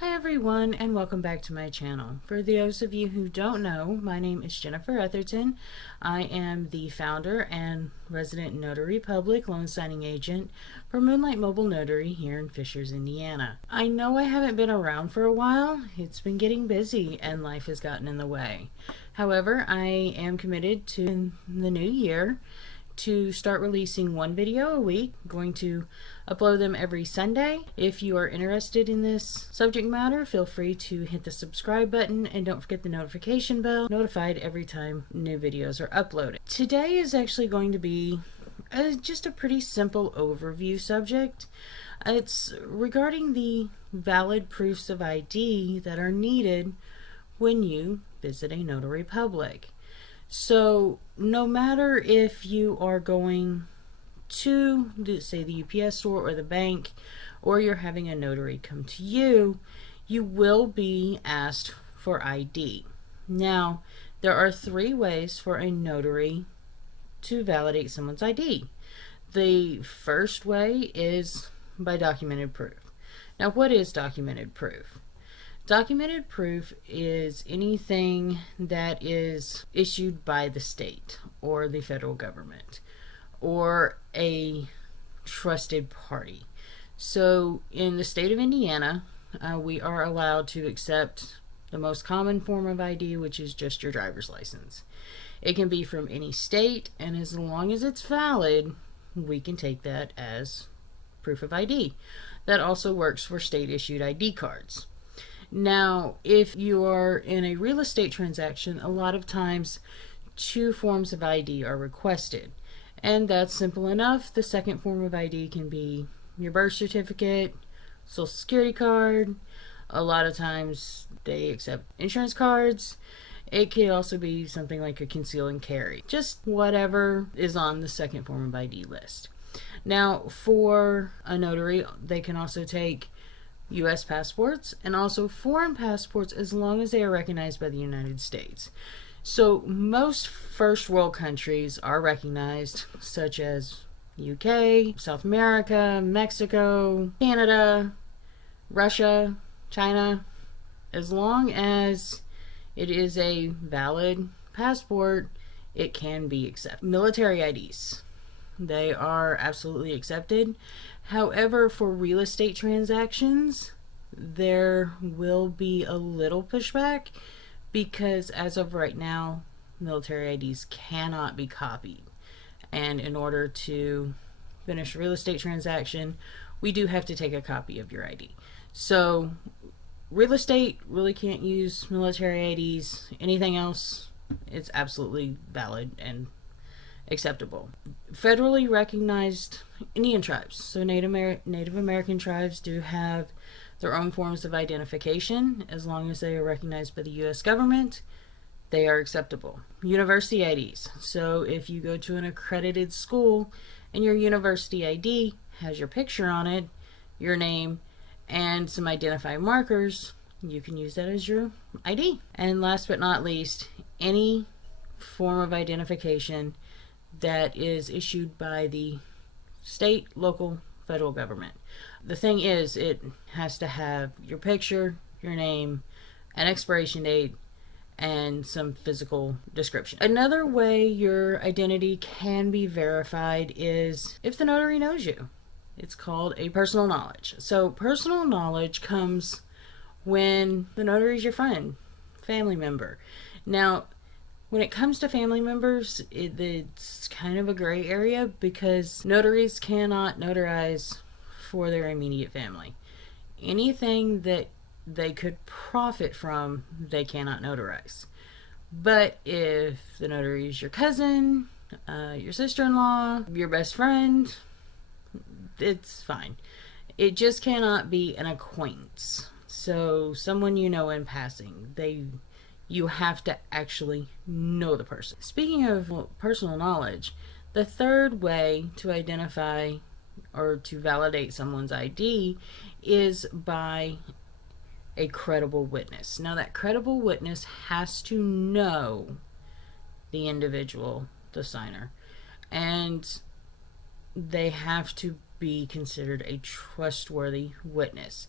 Hi everyone, and welcome back to my channel. For those of you who don't know, my name is Jennifer Etherton. I am the founder and resident Notary Public loan signing agent for Moonlight Mobile Notary here in Fishers, Indiana. I know I haven't been around for a while. It's been getting busy and life has gotten in the way. However, I am committed to in the new year to start releasing one video a week. I'm going to upload them every Sunday. If you are interested in this subject matter, feel free to hit the subscribe button and don't forget the notification bell, notified every time new videos are uploaded. Today is actually going to be just a pretty simple overview subject. It's regarding the valid proofs of ID that are needed when you visit a notary public. So no matter if you are going to, say, the UPS store or the bank, or you're having a notary come to you, you will be asked for ID. Now, there are three ways for a notary to validate someone's ID. The first way is by documented proof. Now, what is documented proof? Documented proof is anything that is issued by the state or the federal government or a trusted party. So in the state of Indiana, we are allowed to accept the most common form of ID, which is just your driver's license. It can be from any state, and as long as it's valid, we can take that as proof of ID. That also works for state-issued ID cards. Now, if you are in a real estate transaction, a lot of times two forms of ID are requested. And that's simple enough. The second form of ID can be your birth certificate, social security card. A lot of times they accept insurance cards. It could also be something like a conceal and carry. Just whatever is on the second form of ID list. Now, for a notary, they can also take U.S. passports and also foreign passports as long as they are recognized by the United States. So most first world countries are recognized, such as UK, South America, Mexico, Canada, Russia, China. As long as it is a valid passport, it can be accepted. Military IDs, they are absolutely accepted. However, for real estate transactions, there will be a little pushback because as of right now, military IDs cannot be copied. And in order to finish a real estate transaction, we do have to take a copy of your ID. So real estate really can't use military IDs. Anything else, it's absolutely valid and acceptable. Federally recognized Indian tribes, so Native American tribes, do have their own forms of identification. As long as they are recognized by the U.S. government, they are acceptable. University IDs, so if you go to an accredited school and your university ID has your picture on it, your name, and some identifying markers, you can use that as your ID. And last but not least, any form of identification that is issued by the state, local, federal government. The thing is, it has to have your picture, your name, an expiration date, and some physical description. Another way your identity can be verified is if the notary knows you. It's called a personal knowledge. So personal knowledge comes when the notary is your friend, family member. Now, when it comes to family members, it's kind of a gray area because notaries cannot notarize for their immediate family. Anything that they could profit from, they cannot notarize. But if the notary is your cousin, your sister-in-law, your best friend, it's fine. It just cannot be an acquaintance. So someone you know in passing, you have to actually know the person. Speaking of personal knowledge, the third way to identify or to validate someone's ID is by a credible witness. Now, that credible witness has to know the individual, the signer, and they have to be considered a trustworthy witness.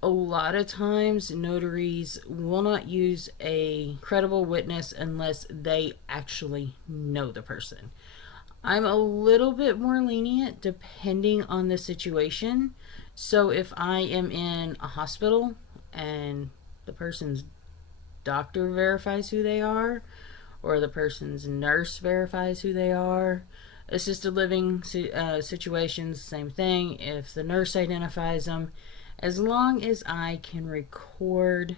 A lot of times notaries will not use a credible witness unless they actually know the person. I'm a little bit more lenient depending on the situation. So if I am in a hospital and the person's doctor verifies who they are, or the person's nurse verifies who they are, assisted living situations, same thing. If the nurse identifies them, as long as I can record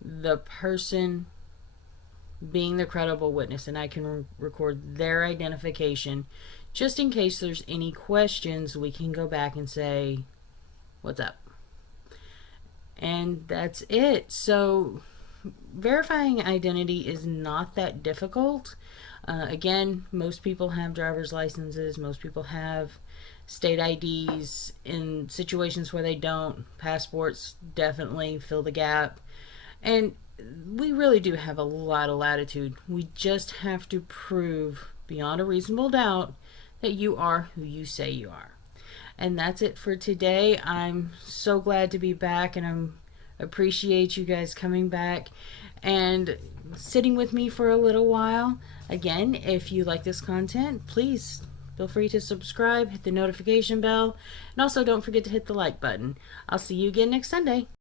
the person being the credible witness and I can record their identification, just in case there's any questions, we can go back and say, what's up? And that's it. So verifying identity is not that difficult. Again, most people have driver's licenses, most people have state IDs. In situations where they don't, passports definitely fill the gap. And we really do have a lot of latitude. We just have to prove beyond a reasonable doubt that you are who you say you are. And that's it for today. I'm so glad to be back, and I appreciate you guys coming back and sitting with me for a little while. Again, if you like this content, please feel free to subscribe, hit the notification bell, and also don't forget to hit the like button. I'll see you again next Sunday.